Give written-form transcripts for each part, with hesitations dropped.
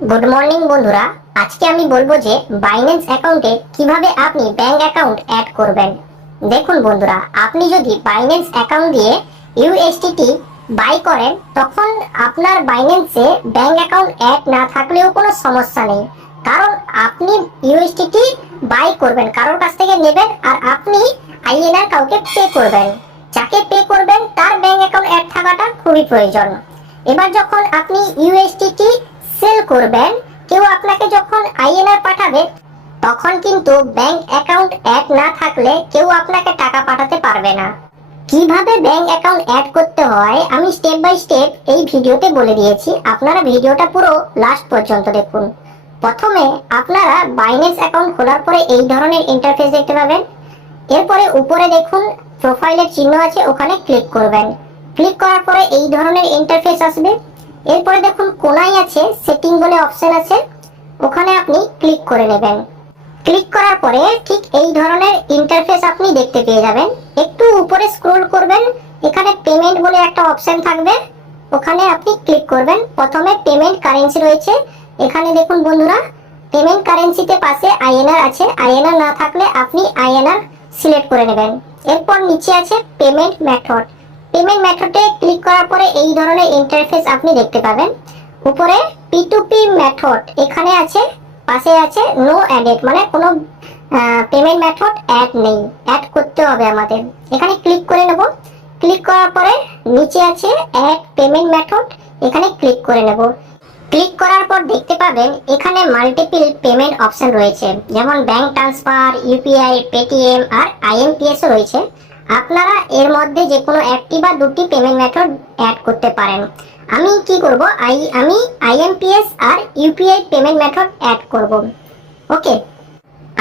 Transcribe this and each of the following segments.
Good morning বন্ধুরা। আজকে আমি বলবো যে বাইন্যান্স অ্যাকাউন্টে কিভাবে আপনি ব্যাংক অ্যাকাউন্ট অ্যাড করবেন। দেখুন বন্ধুরা, আপনি যদি বাইন্যান্স অ্যাকাউন্ট দিয়ে ইউএসডিটি বাই করেন, তখন আপনার বাইন্যান্সে ব্যাংক অ্যাকাউন্ট অ্যাড না থাকলেও কোনো সমস্যা নেই। কারণ আপনি ইউএসডিটি বাই করবেন, কারোর কাছ থেকে নেবেন, আর আপনি আইএনআর কাউকে পে করবেন। যাকে পে করবেন তার ব্যাংক অ্যাকাউন্ট অ্যাড থাকাটা খুবই প্রয়োজন। এবার যখন আপনি ইউএসডিটি সেল করবেন, কেউ আপনাকে যখন আইএনআর পাঠাবে, তখন কিন্তু ব্যাংক অ্যাকাউন্ট অ্যাড না থাকলে কেউ আপনাকে টাকা পাঠাতে পারবে না। কিভাবে ব্যাংক অ্যাকাউন্ট অ্যাড করতে হয় আমি স্টেপ বাই স্টেপ এই ভিডিওতে বলে দিয়েছি, আপনারা ভিডিওটা পুরো লাস্ট পর্যন্ত দেখুন। প্রথমে আপনারা বাইন্যান্স অ্যাকাউন্ট খোলার পরে এই ধরনের ইন্টারফেস দেখতে পাবেন। এরপরে উপরে দেখুন প্রোফাইলের চিহ্ন আছে, ওখানে ক্লিক করবেন। ক্লিক করার পরে এই ধরনের ইন্টারফেস আসবে। এরপরে দেখুন কোনায় আছে সেটিং বলে অপশন আছে, ওখানে আপনি ক্লিক করে নেবেন। ক্লিক করার পরে ঠিক এই ধরনের ইন্টারফেস আপনি দেখতে পেয়ে যাবেন। একটু উপরে স্ক্রল করবেন, এখানে পেমেন্ট বলে একটা অপশন থাকবে, ওখানে আপনি ক্লিক করবেন। প্রথমে পেমেন্ট কারেন্সি রয়েছে, এখানে দেখুন বন্ধুরা পেমেন্ট কারেন্সিতে পাশে আইএনআর আছে, আইএনআর না থাকলে আপনি আইএনআর সিলেক্ট করে নেবেন। এরপর নিচে আছে পেমেন্ট মেথড। পেমেন্ট মেথডে ক্লিক করার পরে এই ধরনের ইন্টারফেস আপনি দেখতে পাবেন। উপরে P2P মেথড এখানে আছে, পাশে আছে নো অ্যাডেড, মানে কোনো পেমেন্ট মেথড অ্যাড নেই, অ্যাড করতে হবে আমাদের। এখানে ক্লিক করে নেব। ক্লিক করার পরে নিচে আছে অ্যাড পেমেন্ট মেথড, এখানে ক্লিক করে নেব। ক্লিক করার পর দেখতে পাবেন এখানে মাল্টিপল পেমেন্ট অপশন রয়েছে, যেমন ব্যাংক ট্রান্সফার, ইউপিআই, পেটিএম আর আইএমপিএস রয়েছে। আপনারা এর মধ্যে যে কোনো একটি বা দুটি পেমেন্ট মেথড অ্যাড করতে পারেন। আমি কি করব, আমি আইএমপিএস আর ইউপিআই পেমেন্ট মেথড অ্যাড করব। ওকে,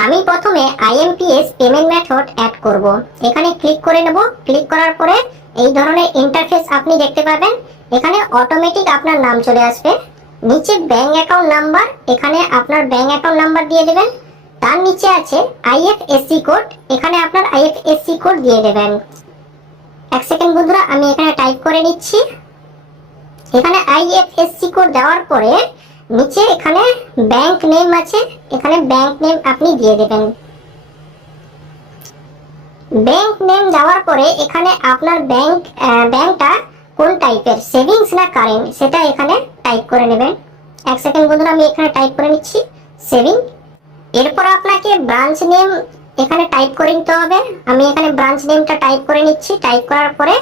আমি প্রথমে আইএমপিএস পেমেন্ট মেথড অ্যাড করব। এখানে ক্লিক করে নেব। ক্লিক করার পরে এই ধরনের ইন্টারফেস আপনি দেখতে পাবেন। এখানে অটোমেটিক আপনার নাম চলে আসবে। নিচে ব্যাংক অ্যাকাউন্ট নাম্বার, এখানে আপনার ব্যাংক অ্যাকাউন্ট নাম্বার দিয়ে দেবেন। তার নিচে আছে আইএফএসসি কোড, এখানে আপনার আইএফএসসি কোড দিয়ে দেবেন। এক সেকেন্ড বন্ধুরা, আমি এখানে টাইপ করে নিচ্ছি। এখানে আইএফএসসি কোড দেওয়ার পরে নিচে এখানে ব্যাংক নেম আছে, এখানে ব্যাংক নেম আপনি দিয়ে দেবেন। ব্যাংক নেম দেওয়ার পরে এখানে আপনার ব্যাংকটা কোন টাইপের, সেভিংস না কারেন্ট, সেটা এখানে টাইপ করে নেবেন। এক সেকেন্ড বন্ধুরা, আমি এখানে টাইপ করে নিচ্ছি সেভিং। এরপর আপনাকে ব্রাঞ্চ নেম এখানে টাইপ করে নিতে হবে। আমি এখানে ব্রাঞ্চ নেমটা টাইপ করে নিচ্ছি। টাইপ করার পরে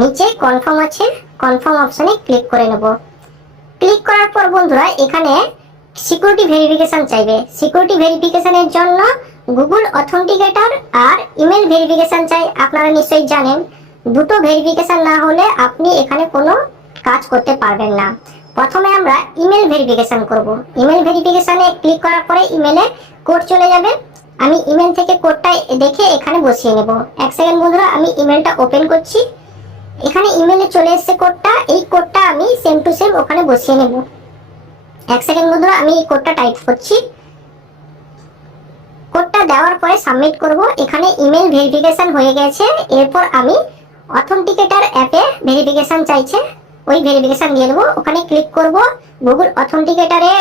নিচে কনফার্ম আছে, কনফার্ম অপশনে ক্লিক করে নেব। ক্লিক করার পর বন্ধুরা এখানে সিকিউরিটি ভেরিফিকেশন চাইবে। সিকিউরিটি ভেরিফিকেশনের জন্য গুগল অথেন্টিকেটর আর ইমেল ভেরিফিকেশন চাই, আপনারা নিশ্চয়ই জানেন। দুটো ভেরিফিকেশন না হলে আপনি এখানে কোনো কাজ করতে পারবেন না। প্রথমে আমরা ইমেল ভেরিফিকেশন করব। ইমেল ভেরিফিকেশনে ক্লিক করার পরে ইমেলে কোড চলে যাবে। আমি ইমেল থেকে কোডটা দেখে এখানে বসিয়ে নেব। এক সেকেন্ড বন্ধুরা, আমি ইমেলটা ওপেন করছি। এখানে ইমেলে চলে এসেছে কোডটা, এই কোডটা আমি সেম টু সেম ওখানে বসিয়ে নেব। এক সেকেন্ড বন্ধুরা, আমি এই কোডটা টাইপ করছি। কোডটা দেওয়ার পরে সাবমিট করব। এখানে ইমেল ভেরিফিকেশন হয়ে গেছে। এরপর আমি অথেন্টিকেটর অ্যাপে ভেরিফিকেশন চাইছে, ওই ভেরিফিকেশন দিয়ে দেবো। ওখানে ক্লিক করব। গুগল অথেন্টিকেটরে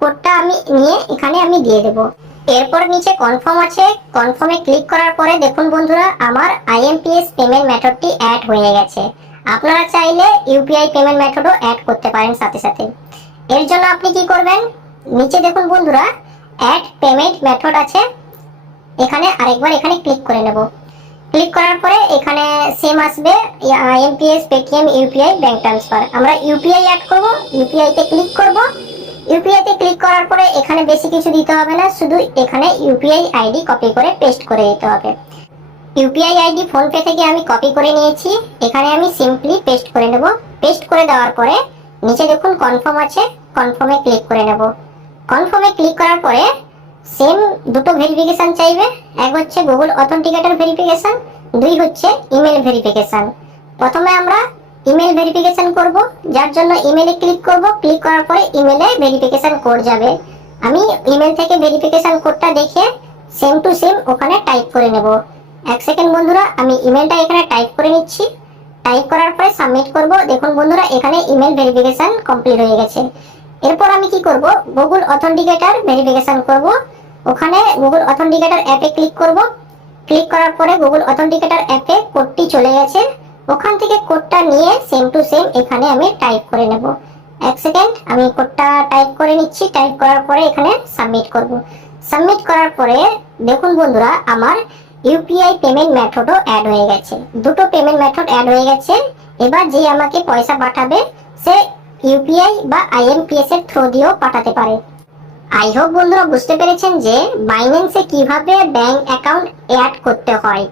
কোডটা আমি নিয়ে এখানে আমি দিয়ে দেব। এরপর নিচে কনফার্ম আছে, কনফার্মে ক্লিক করার পরে দেখুন বন্ধুরা আমার আইএমপিএস পেমেন্ট মেথডটি অ্যাড হয়ে গেছে। আপনারা চাইলে ইউপিআই পেমেন্ট মেথডও অ্যাড করতে পারেন সাথে সাথে। এর জন্য আপনি কি করবেন, নিচে দেখুন বন্ধুরা অ্যাড পেমেন্ট মেথড আছে, এখানে আরেকবার এখানে ক্লিক করে নেব। ক্লিক করার পরে এখানে সেম আসবে IMPS, Paytm, UPI, bank transfer. আমরা ইউপিআই অ্যাড করব। ইউপিআইতে ক্লিক করব। ইউপিআইতে ক্লিক করার পরে এখানে বেশি কিছু দিতে হবে না, শুধু এখানে ইউপিআই আইডি কপি করে পেস্ট করে দিতে হবে। ইউপিআই আইডি ফোনপে থেকে আমি কপি করে নিয়েছি, এখানে আমি সিম্পলি পেস্ট করে নেব। পেস্ট করে দেওয়ার পরে নিচে দেখুন কনফার্ম আছে, কনফার্মে ক্লিক করে নেব। কনফার্মে ক্লিক করার পরে সেম দুটো ভেরিফিকেশন চাইবে, এক হচ্ছে গুগল অথেন্টিকেটর ভেরিফিকেশন, দুই হচ্ছে ইমেল ভেরিফিকেশন। প্রথমে আমরা ইমেল ভেরিফিকেশন করব, যার জন্য ইমেলে ক্লিক করব। ক্লিক করার পরে ইমেলে ভেরিফিকেশন কোড যাবে। আমি ইমেল থেকে ভেরিফিকেশন কোডটা দেখে সেম টু সেম ওখানে টাইপ করে নেব। এক সেকেন্ড বন্ধুরা, আমি ইমেলটা এখানে টাইপ করে নিচ্ছি। টাইপ করার পরে সাবমিট করব। দেখুন বন্ধুরা এখানে ইমেল ভেরিফিকেশন কমপ্লিট হয়ে গেছে। এরপর আমি কি করব, গুগল অথেন্টিকেটর ভেরিফিকেশন করব। ওখানে গুগল অথেন্টিকেটর অ্যাপে ক্লিক করব। ক্লিক করার পরে গুগল অথেন্টিকেটর অ্যাপে কোডটি চলে গেছে। ওখান থেকে কোডটা নিয়ে সেম টু সেম এখানে আমি টাইপ করে নেব। এক সেকেন্ড, আমি কোডটা টাইপ করে নিচ্ছি। টাইপ করার পরে এখানে সাবমিট করব। সাবমিট করার পরে দেখুন বন্ধুরা, আমার ইউপিআই পেমেন্ট মেথডও অ্যাড হয়ে গেছে। দুটো পেমেন্ট মেথড অ্যাড হয়ে গেছে। এবার যে আমাকে পয়সা পাঠাবে সে ইউপিআই বা আইএমপিএস এর থ্রু দিয়েও পাঠাতে পারে। আই হোপ বন্ধুরা বুঝতে পেরেছেন যে বাইন্যান্সে কিভাবে ব্যাংক অ্যাকাউন্ট অ্যাড করতে হয়।